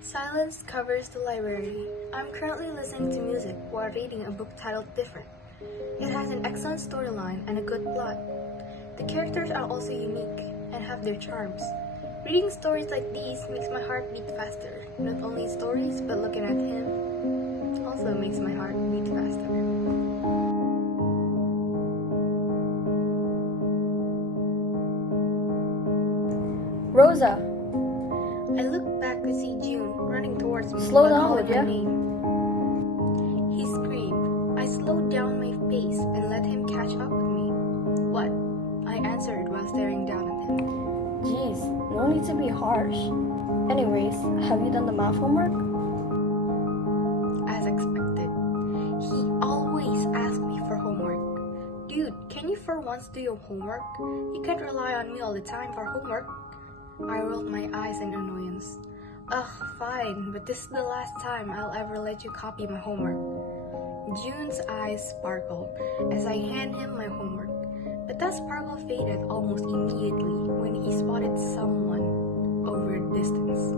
Silence covers the library. I'm currently listening to music while reading a book titled Different. It has an excellent storyline and a good plot. The characters are also unique and have their charms. Reading stories like these makes my heart beat faster. Not only stories, but looking at him also makes my heart beat faster. Rosa, I looked back to see June running towards me. Slow down, calling would my ya? name. He screamed. I slowed down my pace and let him catch up with me. What? I answered while staring down at him. Jeez, no need to be harsh. Anyways, have you done the math homework? As expected. He always asked me for homework. Dude, can you for once do your homework? You can't rely on me all the time for homework. I rolled my eyes in annoyance. Ugh, fine, but this is the last time I'll ever let you copy my homework. June's eyes sparkled as I hand him my homework, but that sparkle faded almost immediately when he spotted someone over a distance.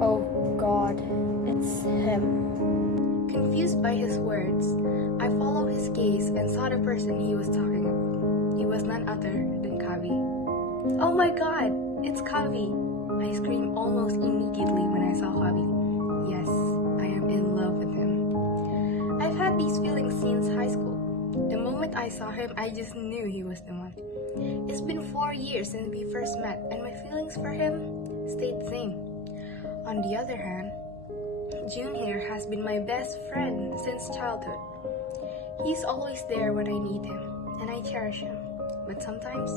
Oh God, it's him. Confused by his words, I followed his gaze and saw the person he was talking about. He was none other than Kavi. Oh my God, it's Kavi! I screamed almost immediately when I saw Kavi. Yes, I am in love with him. I've had these feelings since high school. The moment I saw him, I just knew he was the one. It's been 4 years since we first met, and my feelings for him stayed the same. On the other hand, June here has been my best friend since childhood. He's always there when I need him, and I cherish him. But sometimes,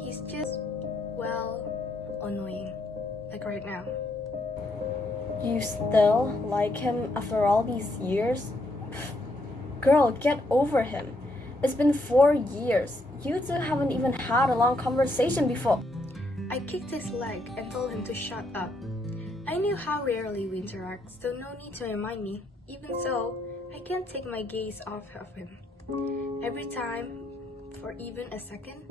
he's just, well, annoying. Like right now. You still like him after all these years? Girl, get over him. It's been 4 years. You two haven't even had a long conversation before. I kicked his leg and told him to shut up. I knew how rarely we interact, so no need to remind me. Even so, I can't take my gaze off of him. Every time, for even a second,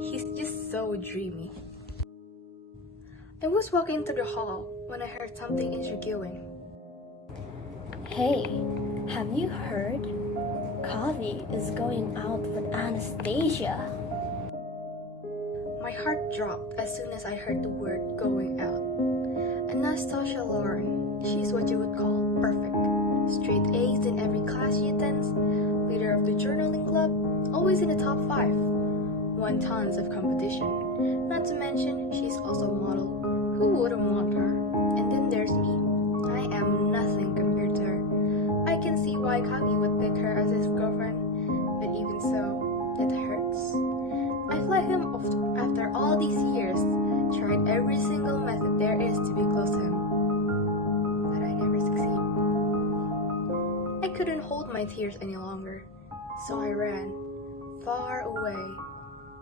he's just so dreamy. I was walking through the hall when I heard something intriguing. Hey, have you heard? Kavi is going out with Anastasia. My heart dropped as soon as I heard the word going out. Anastasia Lauren, she's what you would call perfect. Straight A's in every class she attends, leader of the journaling club, always in the top 5. Won tons of competition. Not to mention, she's also a model. Who wouldn't want her? And then there's me. I am nothing compared to her. I can see why Kavi would pick her as his girlfriend, but even so, it hurts. I've let him off after all these years, tried every single method there is to be close to him, but I never succeed. I couldn't hold my tears any longer, so I ran, far away,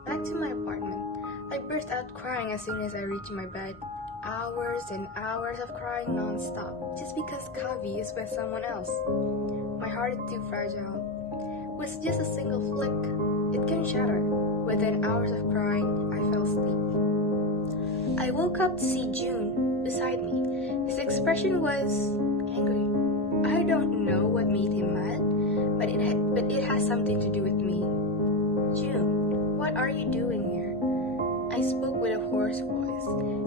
back to my apartment. I burst out crying as soon as I reached my bed. Hours and hours of crying non-stop, just because Kavi is with someone else. My heart is too fragile. With just a single flick, it can shatter. Within hours of crying, I fell asleep. I woke up to see June beside me. His expression was angry. I don't know what made him mad, but it has something to do with me. June, what are you doing here? I spoke with a hoarse voice.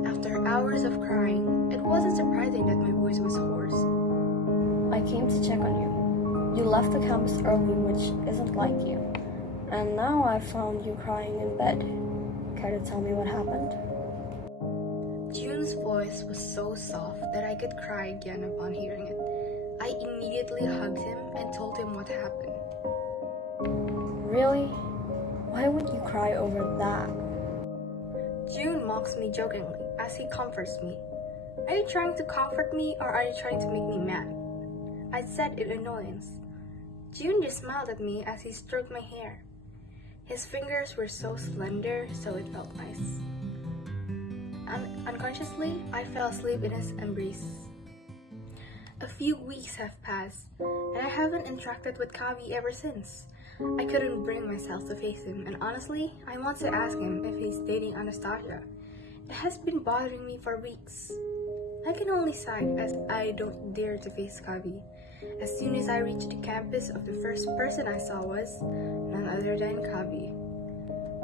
After hours of crying, it wasn't surprising that my voice was hoarse. I came to check on you. You left the campus early, which isn't like you. And now I found you crying in bed. Care to tell me what happened? June's voice was so soft that I could cry again upon hearing it. I immediately hugged him and told him what happened. Really? Why would you cry over that? June mocks me jokingly as he comforts me. Are you trying to comfort me or are you trying to make me mad? I said in annoyance. June just smiled at me as he stroked my hair. His fingers were so slender, so it felt nice. Unconsciously, I fell asleep in his embrace. A few weeks have passed, and I haven't interacted with Kavi ever since. I couldn't bring myself to face him, and honestly, I want to ask him if he's dating Anastasia. It has been bothering me for weeks. I can only sigh as I don't dare to face Kavi. As soon as I reached the campus of the first person I saw was none other than Kavi.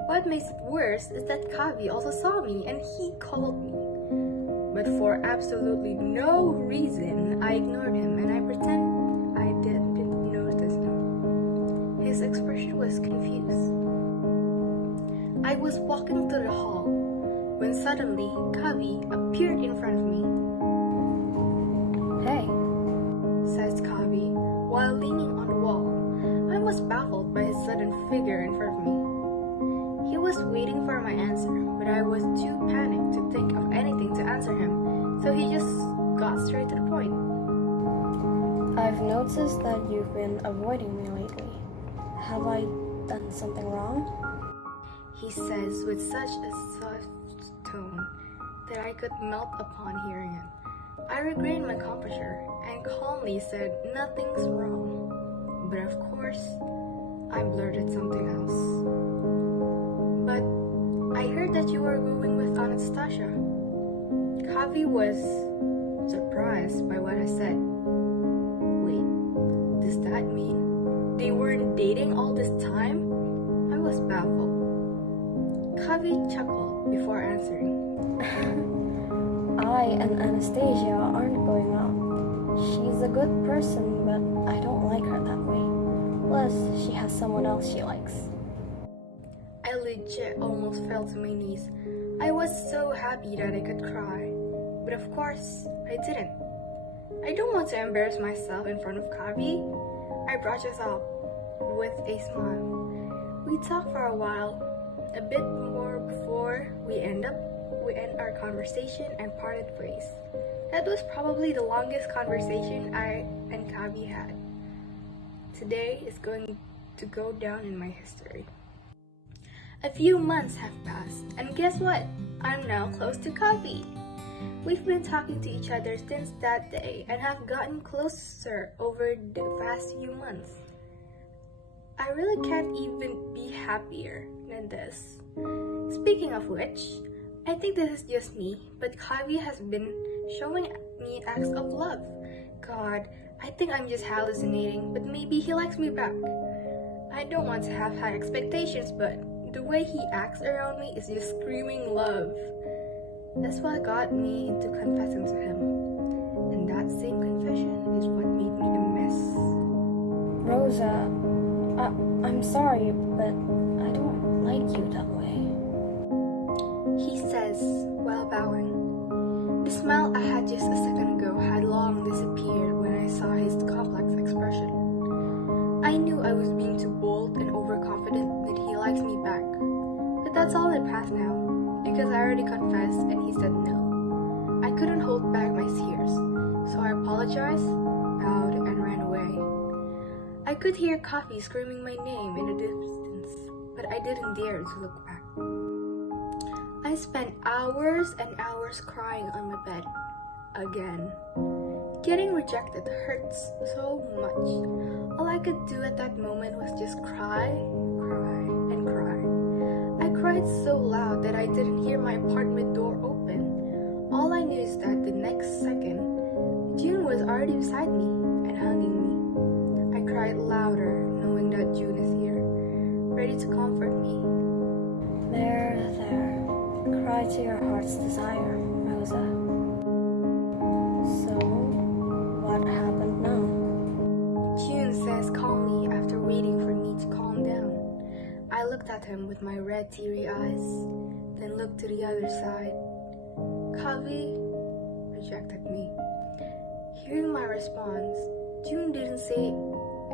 What makes it worse is that Kavi also saw me and he called me. But for absolutely no reason, I ignored him and I pretend I didn't notice him. His expression was confused. I was walking through the hall when suddenly Kavi appeared in front of me. Hey, Says Kavi while leaning on the wall. I was baffled by his sudden figure in front of me. He was waiting for my answer, but I was too panicked to think of anything to answer him, so he just got straight to the point. I've noticed that you've been avoiding me lately. Have I done something wrong? He says with such a soft tone that I could melt upon hearing it. I regained my composure and calmly said nothing's wrong. But of course, I blurted something else. But I heard that you were going with Anastasia. Kavi was surprised by what I said. Wait, does that mean they weren't dating all this time? I was baffled. Kavi chuckled before answering. I and Anastasia aren't going out. She's a good person, but I don't like her that way. Plus, she has someone else she likes. I legit almost fell to my knees. I was so happy that I could cry. But of course, I didn't. I don't want to embarrass myself in front of Kavi. I brushed it off with a smile. We talked for a while, a bit more before we end our conversation and parted ways. That was probably the longest conversation I and Kavi had. Today is going to go down in my history. A few months have passed, and guess what? I'm now close to Kavi. We've been talking to each other since that day and have gotten closer over the past few months. I really can't even be happier than this. Speaking of which, I think this is just me, but Kavi has been showing me acts of love. God, I think I'm just hallucinating, but maybe he likes me back. I don't want to have high expectations, but the way he acts around me is just screaming love. That's what got me into confessing to him. And that same confession is what made me a mess. Rosa, I'm sorry, but I don't like you that way. He says while bowing. The smile I had just a second ago had long disappeared when I saw his complex expression. I knew I was being too bold and overconfident that he likes me back. But that's all in the past now, because I already confessed and he said no. I couldn't hold back my tears, so I apologized, bowed, and ran away. I could hear Kavi screaming my name in the distance, but I didn't dare to look back. I spent hours and hours crying on my bed. Again. Getting rejected hurts so much. All I could do at that moment was just cry, and cry. I cried so loud that I didn't hear my apartment door open. All I knew is that the next second, June was already beside me and hugging me. I cried louder, knowing that June is here, ready to comfort me. There. Cry to your heart's desire, Rosa. So, what happened now? June says calmly after waiting for me to calm down. I looked at him with my red teary eyes, then looked to the other side. Kavi rejected me. Hearing my response, June didn't say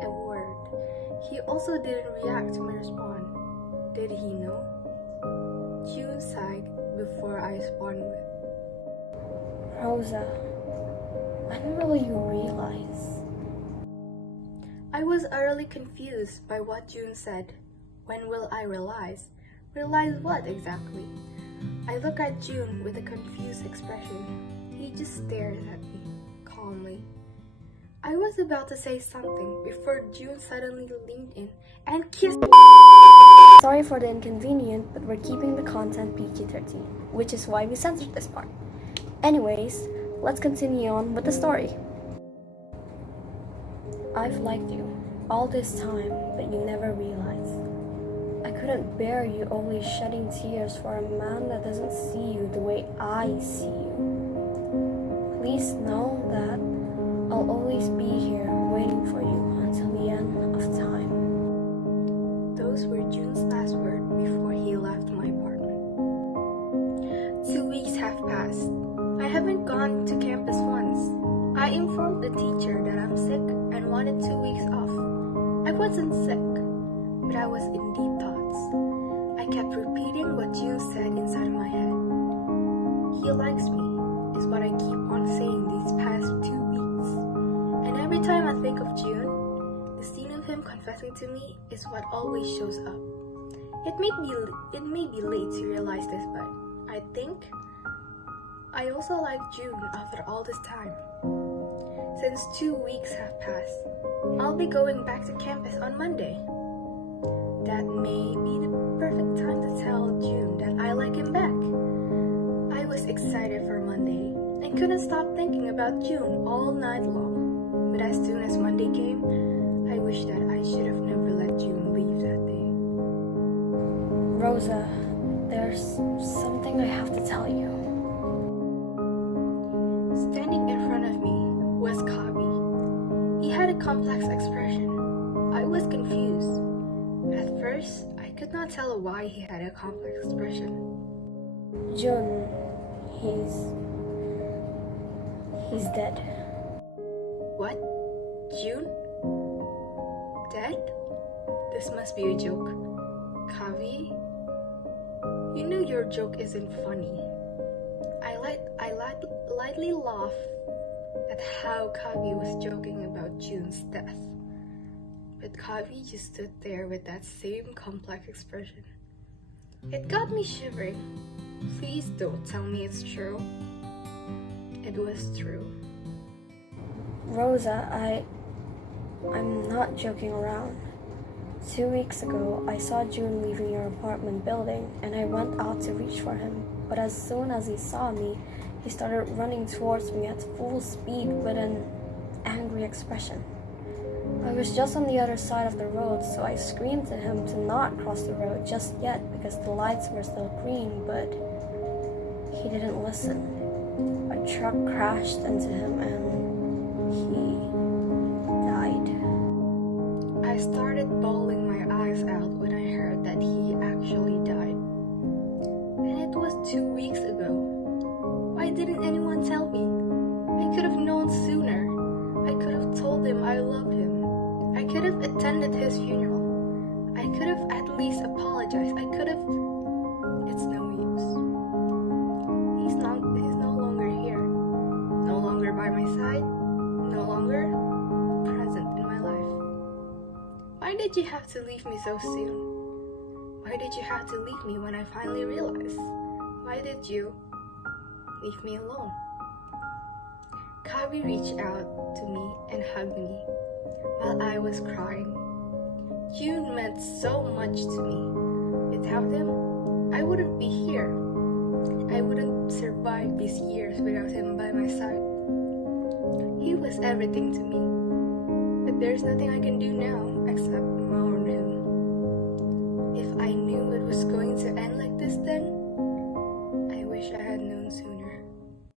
a word. He also didn't react to my response. Did he know? June sighed before I responded with, Rosa, when will you realize? I was utterly confused by what June said. When will I realize? Realize what exactly? I looked at June with a confused expression. He just stared at me calmly. I was about to say something before June suddenly leaned in and kissed. Sorry for the inconvenience, but we're keeping the content PG-13, which is why we censored this part. Anyways, let's continue on with the story. I've liked you all this time, but you never realized. I couldn't bear you always shedding tears for a man that doesn't see you the way I see you. Please know that I'll always be here waiting for you until the end of time. Those were June's last words before he left my apartment. 2 weeks have passed. I haven't gone to campus once. I informed the teacher that I'm sick and wanted 2 weeks off. I wasn't sick, but I was in deep thoughts. I kept repeating what June said inside my head. He likes me, is what I keep on saying these past 2 weeks. And every time I think of June, the scene of him confessing to me is what always shows up. It may be late to realize this, but I think I also like June after all this time. Since 2 weeks have passed, I'll be going back to campus on Monday. That may be the perfect time to tell June that I like him back. I was excited for Monday and couldn't stop thinking about June all night long. But as soon as Monday came, I wish that I should have never let June leave that day. Rosa, there's something I have to tell you. Standing in front of me was Kabi. He had a complex expression. I was confused. At first, I could not tell why he had a complex expression. June, he's dead. What? June? Dead? This must be a joke. Kavi? You know your joke isn't funny. I lightly laughed at how Kavi was joking about June's death. But Kavi just stood there with that same complex expression. It got me shivering. Please don't tell me it's true. It was true. Rosa, I'm not joking around. 2 weeks ago, I saw June leaving your apartment building, and I went out to reach for him. But as soon as he saw me, he started running towards me at full speed with an angry expression. I was just on the other side of the road, so I screamed to him to not cross the road just yet because the lights were still green, but he didn't listen. A truck crashed into him and he died. I started bawling my eyes out when I heard that he actually died. And it was 2 weeks ago. Why didn't anyone tell me? I could have known sooner. I could have told him I loved him. I could have attended his funeral. I could have at least apologized. I could have... It's no use. He's no longer here. No longer by my side. No longer present in my life. Why did you have to leave me so soon? Why did you have to leave me when I finally realized? Why did you leave me alone? Kavi reached out to me and hugged me while I was crying. June meant so much to me. Without him, I wouldn't be here. I wouldn't survive these years without him by my side. He was everything to me. But there's nothing I can do now except mourn him. If I knew it was going to end like this then,